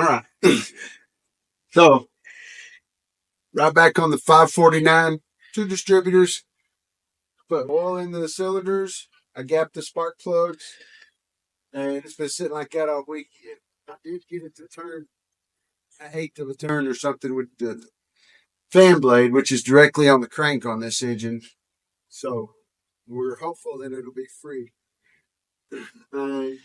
All right. So, right back on the 549, two distributors, put oil into the cylinders. I gapped the spark plugs, and it's been sitting like that all weekend. I did get it to turn an eighth of a turn or something with the fan blade, which is directly on the crank on this engine. So, we're hopeful that it'll be free. I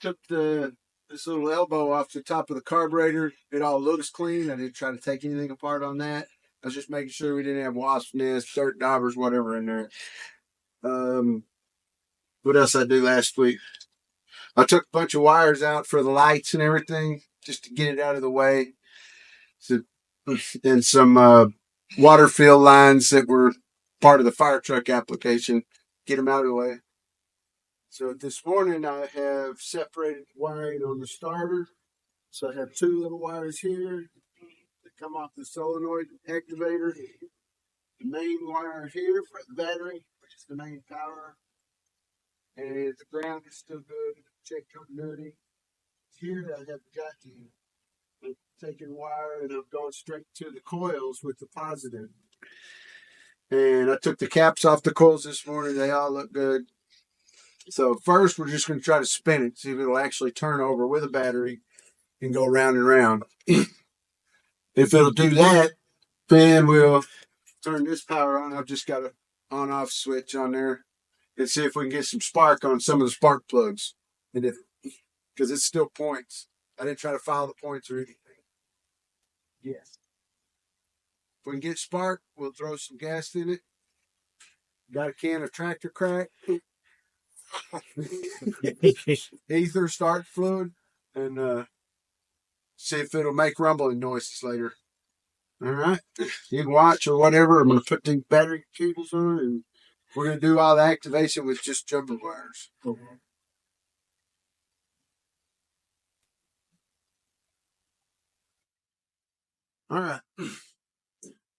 took this little elbow off the top of the carburetor. It all looks clean. I didn't try to take anything apart on that. I was just making sure we didn't have wasp nests, dirt daubers, whatever in there. What else I do last week? I took a bunch of wires out for the lights and everything just to get it out of the way. So, and some water fill lines that were part of the fire truck application, get them out of the way. So this morning I have separated wiring on the starter. So I have two little wires here that come off the solenoid activator. The main wire here for the battery, which is the main power. And the ground is still good. Check continuity. Here I have got the taking wire and I'm going straight to the coils with the positive. And I took the caps off the coils this morning. They all look good. So first we're just going to try to spin it, see if it'll actually turn over with a battery and go round and round. If it'll do that, then we'll turn this power on. I've just got an on-off switch on there and see if we can get some spark on some of the spark plugs. And if, because it's still points. I didn't try to follow the points or anything. Yes. If we can get spark, we'll throw some gas in it. Got a can of tractor crack. Ether start fluid and see if it'll make rumbling noises later. All right. You can watch or whatever. I'm going to put the battery cables on and we're going to do all the activation with just jumper wires. Okay. All right.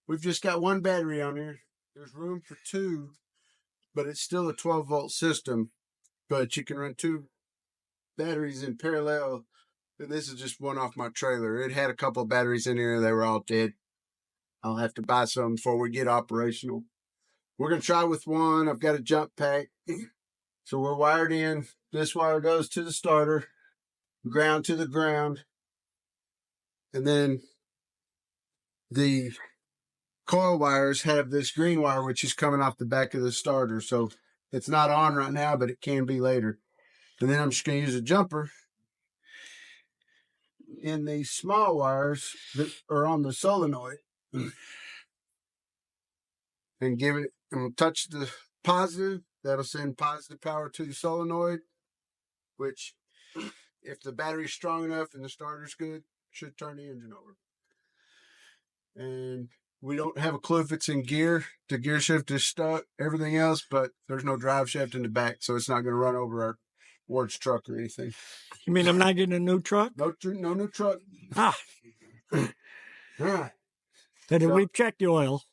We've just got one battery on here. There's room for two, but it's still a 12-volt system. But you can run two batteries in parallel. And this is just one off my trailer. It had a couple of batteries in here. They were all dead. I'll have to buy some before we get operational. We're going to try with one. I've got a jump pack. So we're wired in. This wire goes to the starter, ground to the ground. And then the coil wires have this green wire, which is coming off the back of the starter. So it's not on right now, but it can be later. And then I'm just going to use a jumper in these small wires that are on the solenoid and give it, and we'll touch the positive. That'll send positive power to the solenoid, which if the battery's strong enough and the starter's good, should turn the engine over. And we don't have a clue if it's in gear. The gear shift is stuck, everything else, but there's no drive shaft in the back, so it's not going to run over our Ward's truck or anything. You mean I'm not getting a new truck? No new truck. Ah. All right. And we've checked the oil.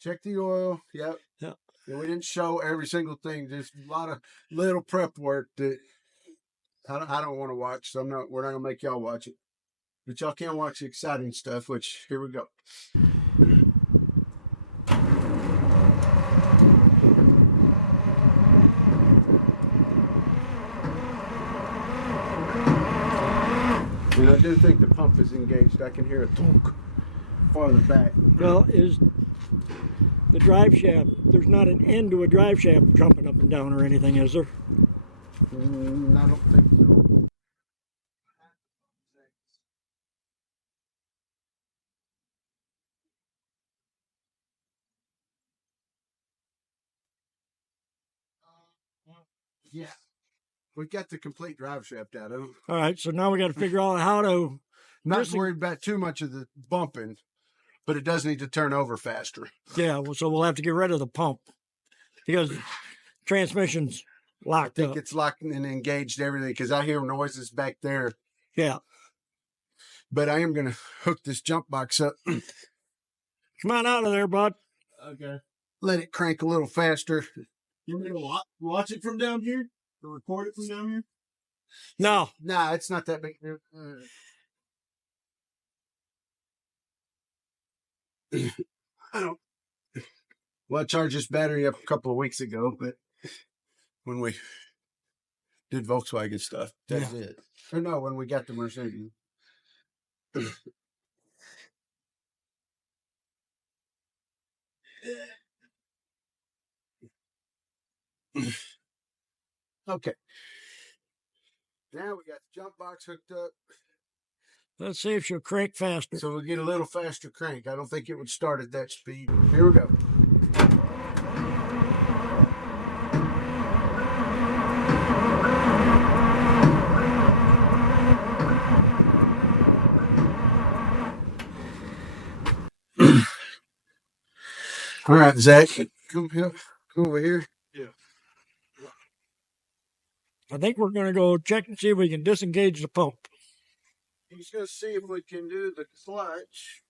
Check the oil. Yep. Yeah. And we didn't show every single thing. There's a lot of little prep work that I don't want to watch, so we're not going to make y'all watch it. But y'all can watch the exciting stuff, which, here we go. And I do think the pump is engaged. I can hear a thunk farther back. Well, is the drive shaft, there's not an end to a drive shaft jumping up and down or anything, is there? I don't think so. Yeah. We got the complete drive shaft out of it. All right, so now we got to figure out how to... Not worried about too much of the bumping, but it does need to turn over faster. Yeah, well, so we'll have to get rid of the pump because transmission's locked up. I think it's locked and engaged everything because I hear noises back there. Yeah. But I am going to hook this jump box up. Come on out of there, bud. Okay. Let it crank a little faster. You want me to watch it from down here? Or record it from down here? No. Nah, it's not that big. I don't. Well, I charged this battery up a couple of weeks ago, but when we did Volkswagen stuff, that's it. Or no, when we got the Mercedes. Okay. Now we got the jump box hooked up. Let's see if she'll crank faster. So we'll get a little faster crank. I don't think it would start at that speed. Here we go. All right, Zach, come here. Come over here. Yeah. I think we're going to go check and see if we can disengage the pump. He's going to see if we can do the clutch.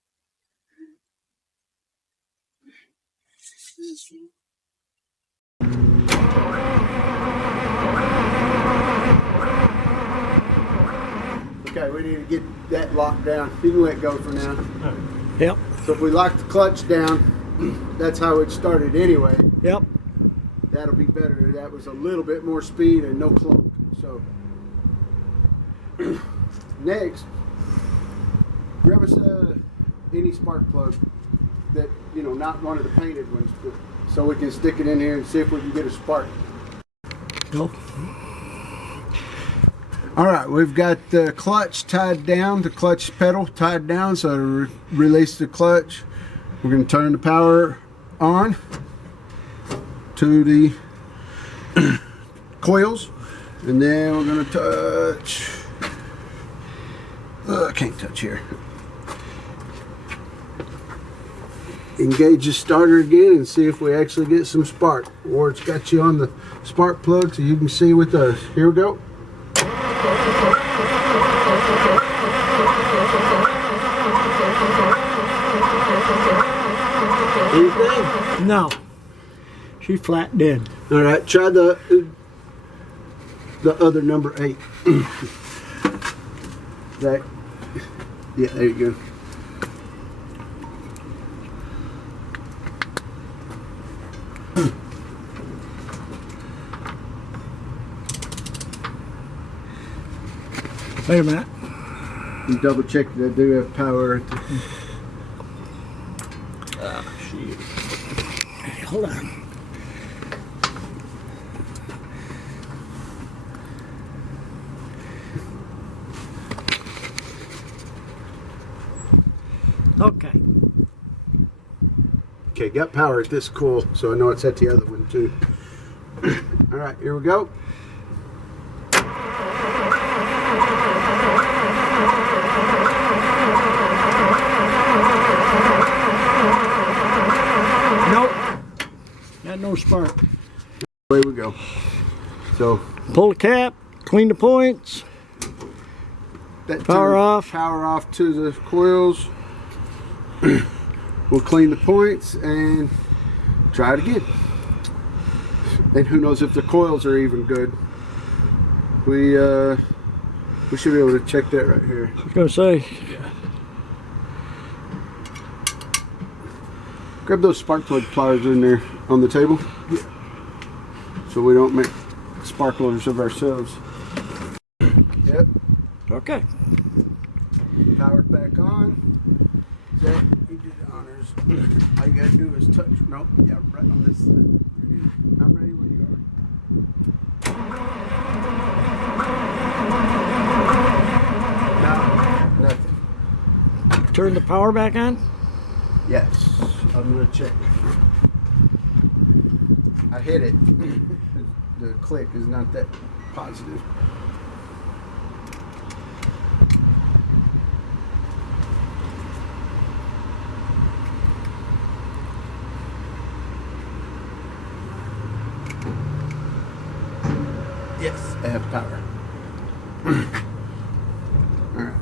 Okay, we need to get that locked down. You can let go for now. Yep. So if we lock the clutch down, that's how it started anyway. Yep. That'll be better. That was a little bit more speed and no clunk. So next, grab us any spark plug that, you know, not one of the painted ones, but so we can stick it in here and see if we can get a spark. Go. All right, we've got the clutch tied down, the clutch pedal tied down, so to release the clutch, we're going to turn the power on to the coils, and then we're going to touch, I can't touch here. Engage the starter again and see if we actually get some spark, or it's got you on the spark plug so you can see with us. Here we go. Anything? No. She's flat dead. All right, try the other number 8. That, yeah, there you go. Wait a minute. You double check that I do have power. Shit. Hold on. Okay. Okay, got power at this coil, so I know it's at the other one too. All right, here we go. Nope. Got no spark. Away we go. So Pull the cap, clean the points. that Power turns off. Power off to the coils. We'll clean the points and try it again. And who knows if the coils are even good. We should be able to check that right here. I was going to say, Grab those spark plug pliers in there on the table. So we don't make sparklers of ourselves. Yep. okay. Power's back on. Zach, you did the honors. All you gotta do is touch. No, yeah, right on this side. I'm ready when you are. No, nothing. Turn the power back on. Yes, I'm gonna check. I hit it. The click is not that positive. Yes, I have power. All right.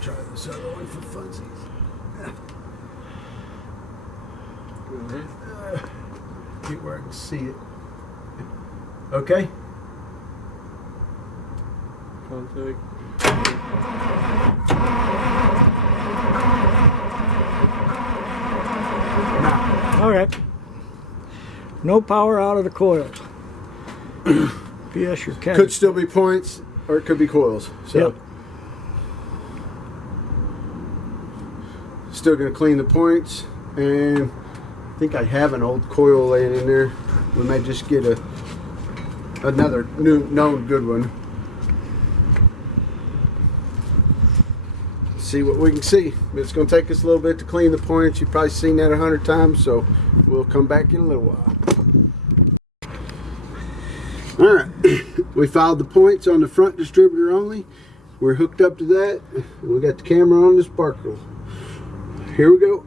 Try this other one for funsies. Get where I can see it. Okay. Contact. All right. No power out of the coils. PS your cat. Could still be points, or it could be coils. So, Yep. still gonna clean the points, and I think I have an old coil laying in there. We may just get another new known good one. See what we can see. It's going to take us a little bit to clean the points. You've probably seen that 100 times, so we'll come back in a little while. All right, we filed the points on the front distributor only. We're hooked up to that. We got the camera on the sparkle. Here we go.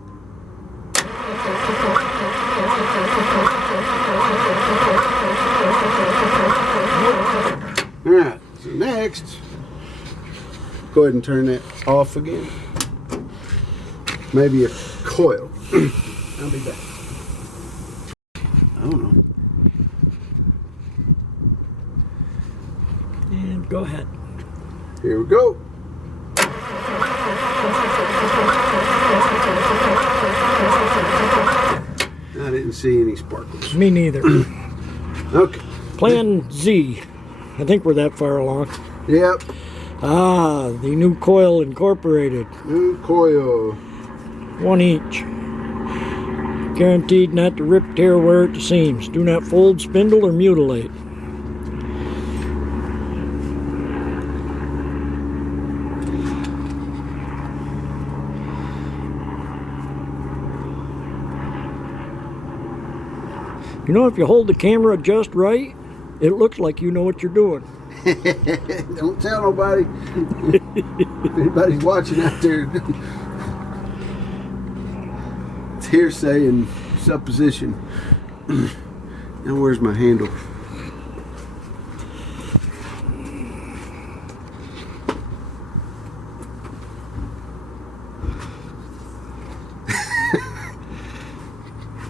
All right, so next, go ahead and turn that off again. Maybe a coil. I'll be back. I don't know. And go ahead. Here we go. I didn't see any sparkles. Me neither. Okay. Plan Z. I think we're that far along. Yep. Ah, the new coil incorporated. New coil. 1 each. Guaranteed not to rip, tear, wear at the seams. Do not fold, spindle, or mutilate. You know, if you hold the camera just right, it looks like you know what you're doing. Don't tell nobody. If anybody's watching out there. It's hearsay and supposition. Now where's my handle?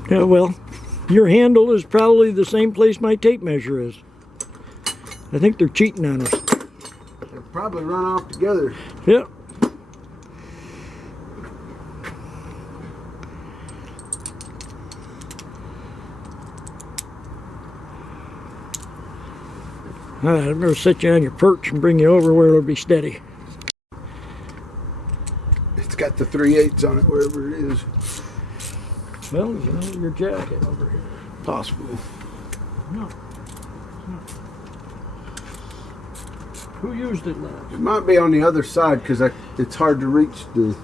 Yeah, well, your handle is probably the same place my tape measure is. I think they're cheating on us. They'll probably run off together. Yep. All right, I'm going to set you on your perch and bring you over where it'll be steady. It's got the 3/8 on it, wherever it is. Well, you know, your jacket over here. Possibly. No. Who used it last? It might be on the other side because it's hard to reach the.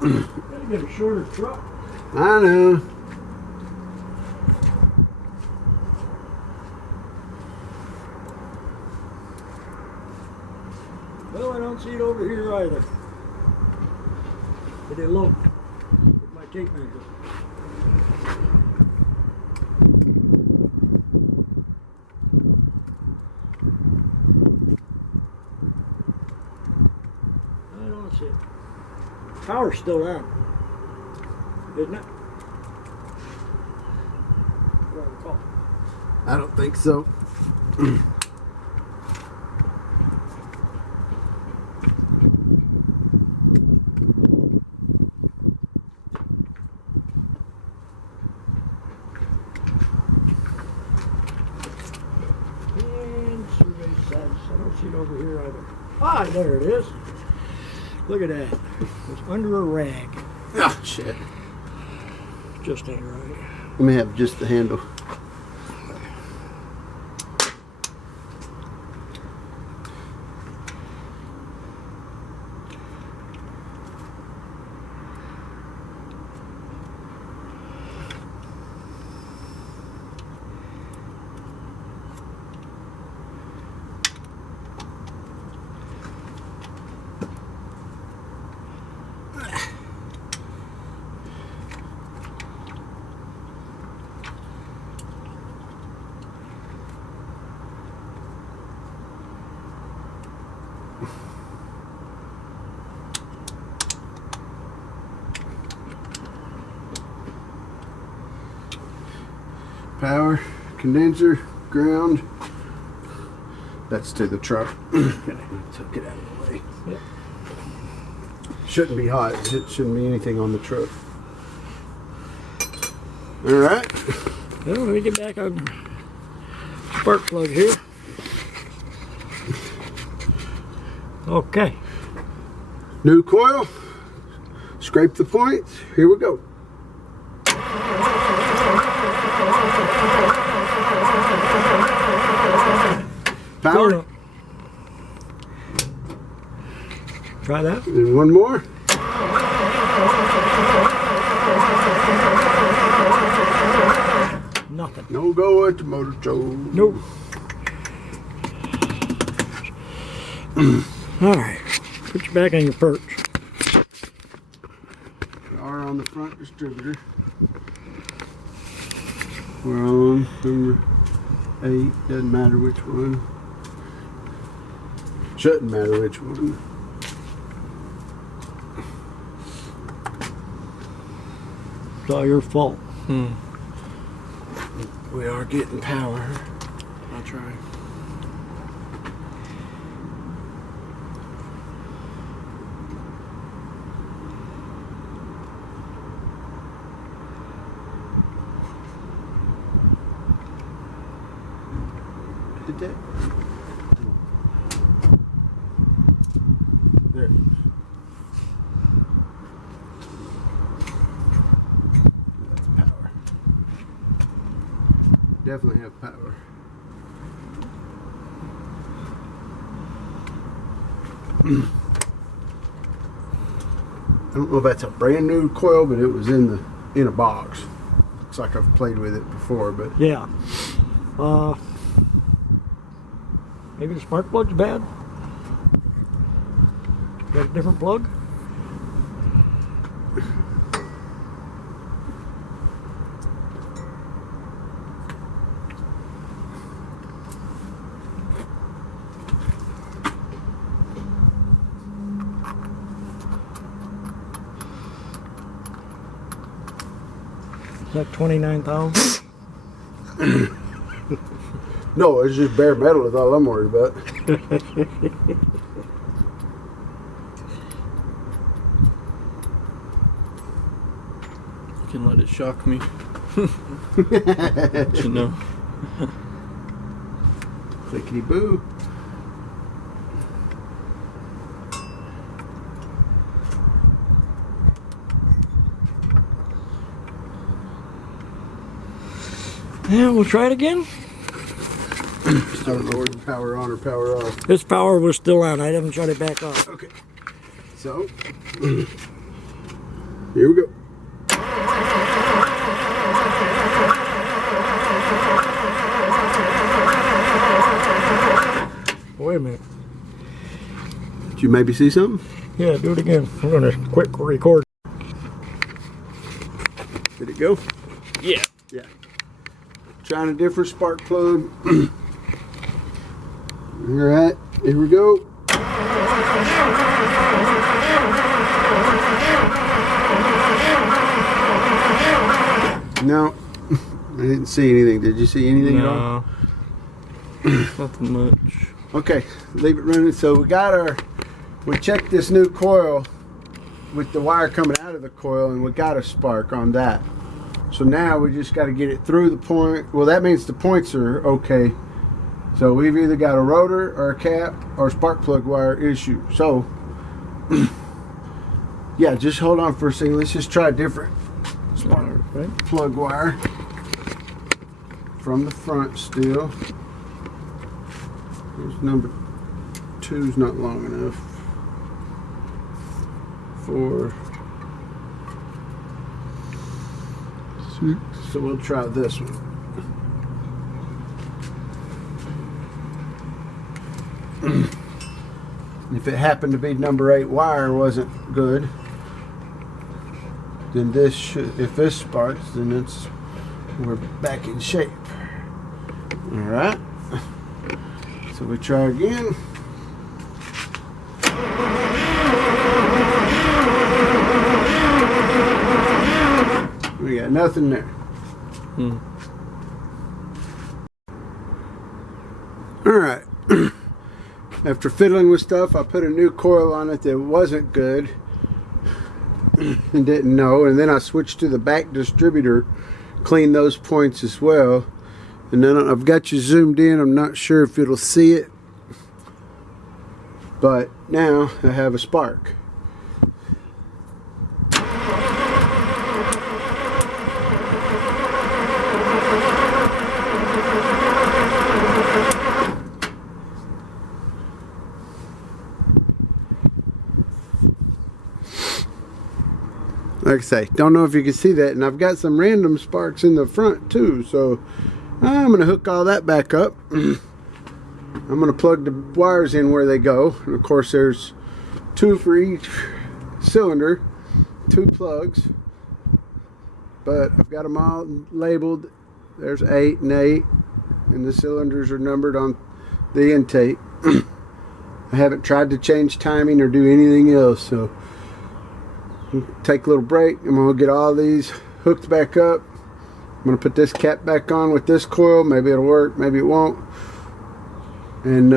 Gotta get a shorter truck. I know. Well, I don't see it over here either. It eloped with my tape measure. I don't see it. Power's still on, isn't it? Do I recall? I don't think so. And survey size. I don't see it over here either. Ah, there it is. Look at that. It's under a rag. Ah, shit. Just ain't right. Let me have just the handle. Power, condenser, ground. That's to the truck. Okay, I took it out of the way. Yep. Shouldn't be hot. It shouldn't be anything on the truck. All right. Well, let me get back on spark plug here. Okay. New coil. Scrape the points. Here we go. Power. Try that. And one more. Nothing. No go at the motor show. Nope. All right. Put you back on your perch. We are on the front distributor. We're on number 8. Doesn't matter which one. Shouldn't matter which one. It's all your fault. We are getting power. I'll try. Did that? There. That's power. Definitely have power. I don't know if that's a brand new coil, but it was in a box. Looks like I've played with it before, but Yeah. Maybe the spark plug's bad. Got a different plug? Is that 29,000? no, it's just bare metal is all I'm worried about. You can let it shock me. You know. Clickety boo. Yeah, we'll try it again. I don't know where the power on or power off. This power was still on. I haven't shut it back off. Okay. So, here we go. Wait a minute. Did you maybe see something? Yeah, do it again. I'm going to quick record. Did it go? Yeah. Yeah. Trying a different spark plug. All right, here we go. No, I didn't see anything. Did you see anything at all? No. Nothing much. Okay, leave it running. So we checked this new coil with the wire coming out of the coil, and we got a spark on that. So now we just got to get it through the point. Well, that means the points are okay. So we've either got a rotor or a cap or a spark plug wire issue. So yeah, just hold on for a second. Let's just try a different spark plug wire from the front still. There's number 2's not long enough. 4, 6. So we'll try this one. If it happened to be number 8 wire wasn't good, then this should, if this sparks, then we're back in shape. All right. So we try again. We got nothing there. Alright. After fiddling with stuff, I put a new coil on it that wasn't good and didn't know, and then I switched to the back distributor, cleaned those points as well, and then I've got you zoomed in. I'm not sure if it'll see it, but now I have a spark. Like I say, don't know if you can see that, and I've got some random sparks in the front too, so I'm going to hook all that back up. I'm going to plug the wires in where they go, and of course there's 2 for each cylinder, 2 plugs, but I've got them all labeled. There's 8 and 8, and the cylinders are numbered on the intake. I haven't tried to change timing or do anything else, so take a little break. I'm going to get all these hooked back up. I'm going to put this cap back on with this coil. Maybe it'll work, maybe it won't. And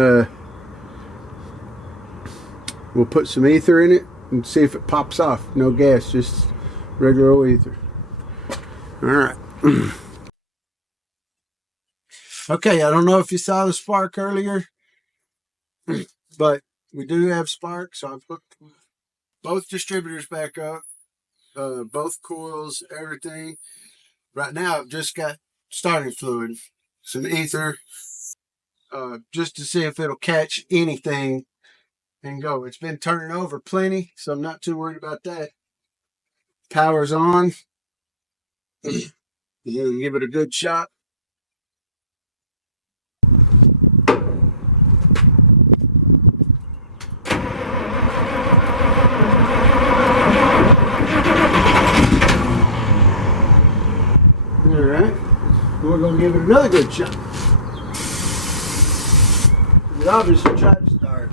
we'll put some ether in it and see if it pops off. No gas, just regular old ether. Alright. Okay, I don't know if you saw the spark earlier, but we do have spark, so I've hooked both distributors back up, both coils, everything. Right now I've just got starting fluid, some ether, just to see if it'll catch anything and go. It's been turning over plenty, so I'm not too worried about that. Power's on. Give it a good shot. Alright, we're going to give it another good shot. It obviously tried to start.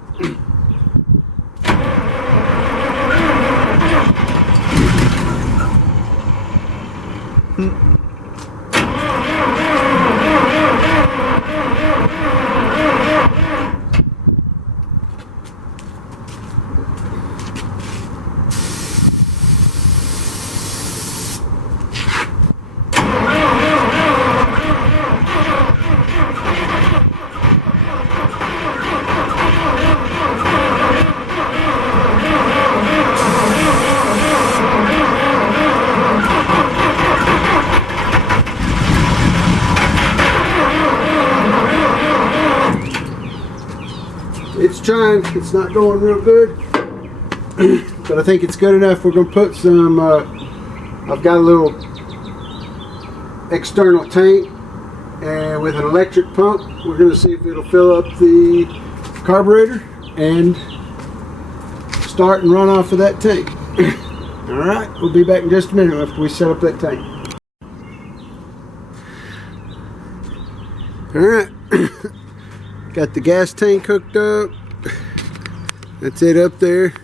It's trying, it's not going real good, but I think it's good enough. We're going to put some, I've got a little external tank, and with an electric pump, we're going to see if it'll fill up the carburetor and start and run off of that tank. Alright, we'll be back in just a minute after we set up that tank. Alright. Got the gas tank hooked up. That's it up there.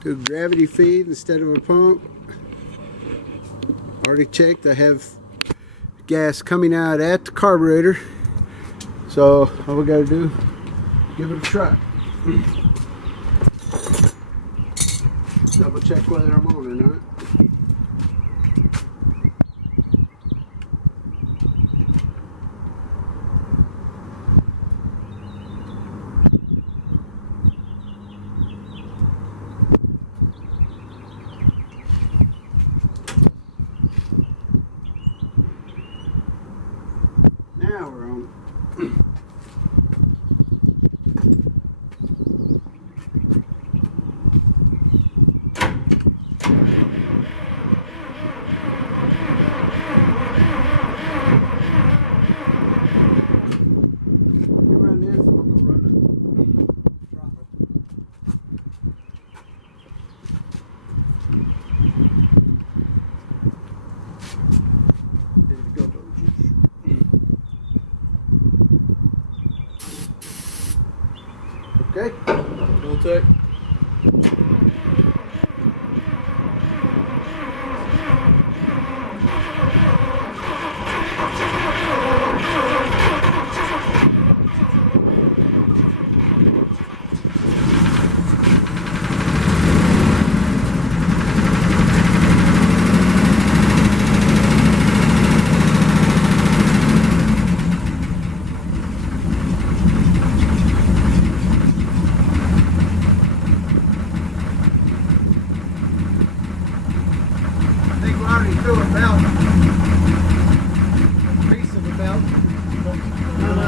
Do gravity feed instead of a pump. Already checked. I have gas coming out at the carburetor. So all we gotta do, give it a try. Double check whether I'm on or not. Now we're on. You run this, I'm gonna run it. Throttle. There you go, Doges. Okay. Full tech.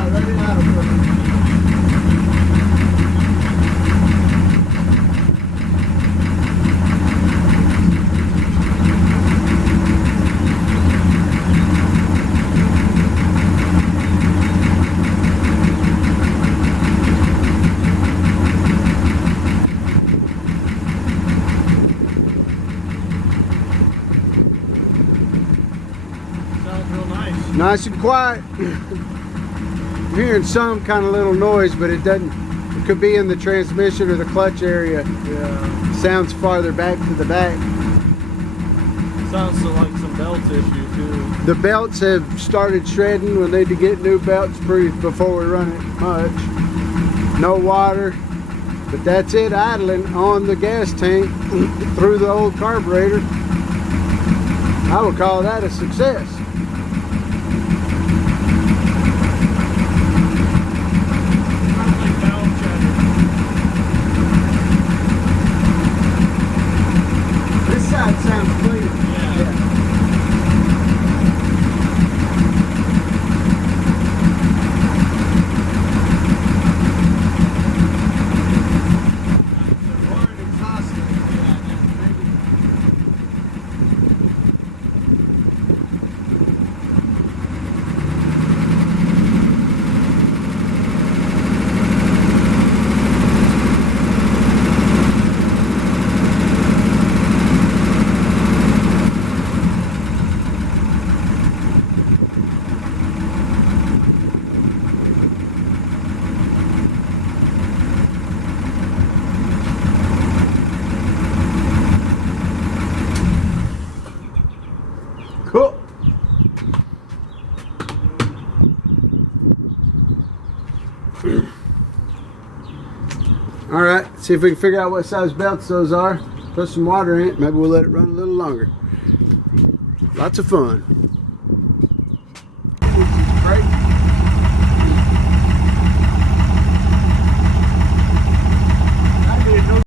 Yeah, let it out a little. Sounds real nice. Nice and quiet. I'm hearing some kind of little noise, but it doesn't. It could be in the transmission or the clutch area. Yeah. Sounds farther back to the back. Sounds like some belt issue too. The belts have started shredding. We'll need to get new belts before we run it much. No water, but that's it idling on the gas tank through the old carburetor. I would call that a success. This side sounds clean. Cool. All right, see if we can figure out what size belts those are. Put some water in it. Maybe we'll let it run a little longer. Lots of fun.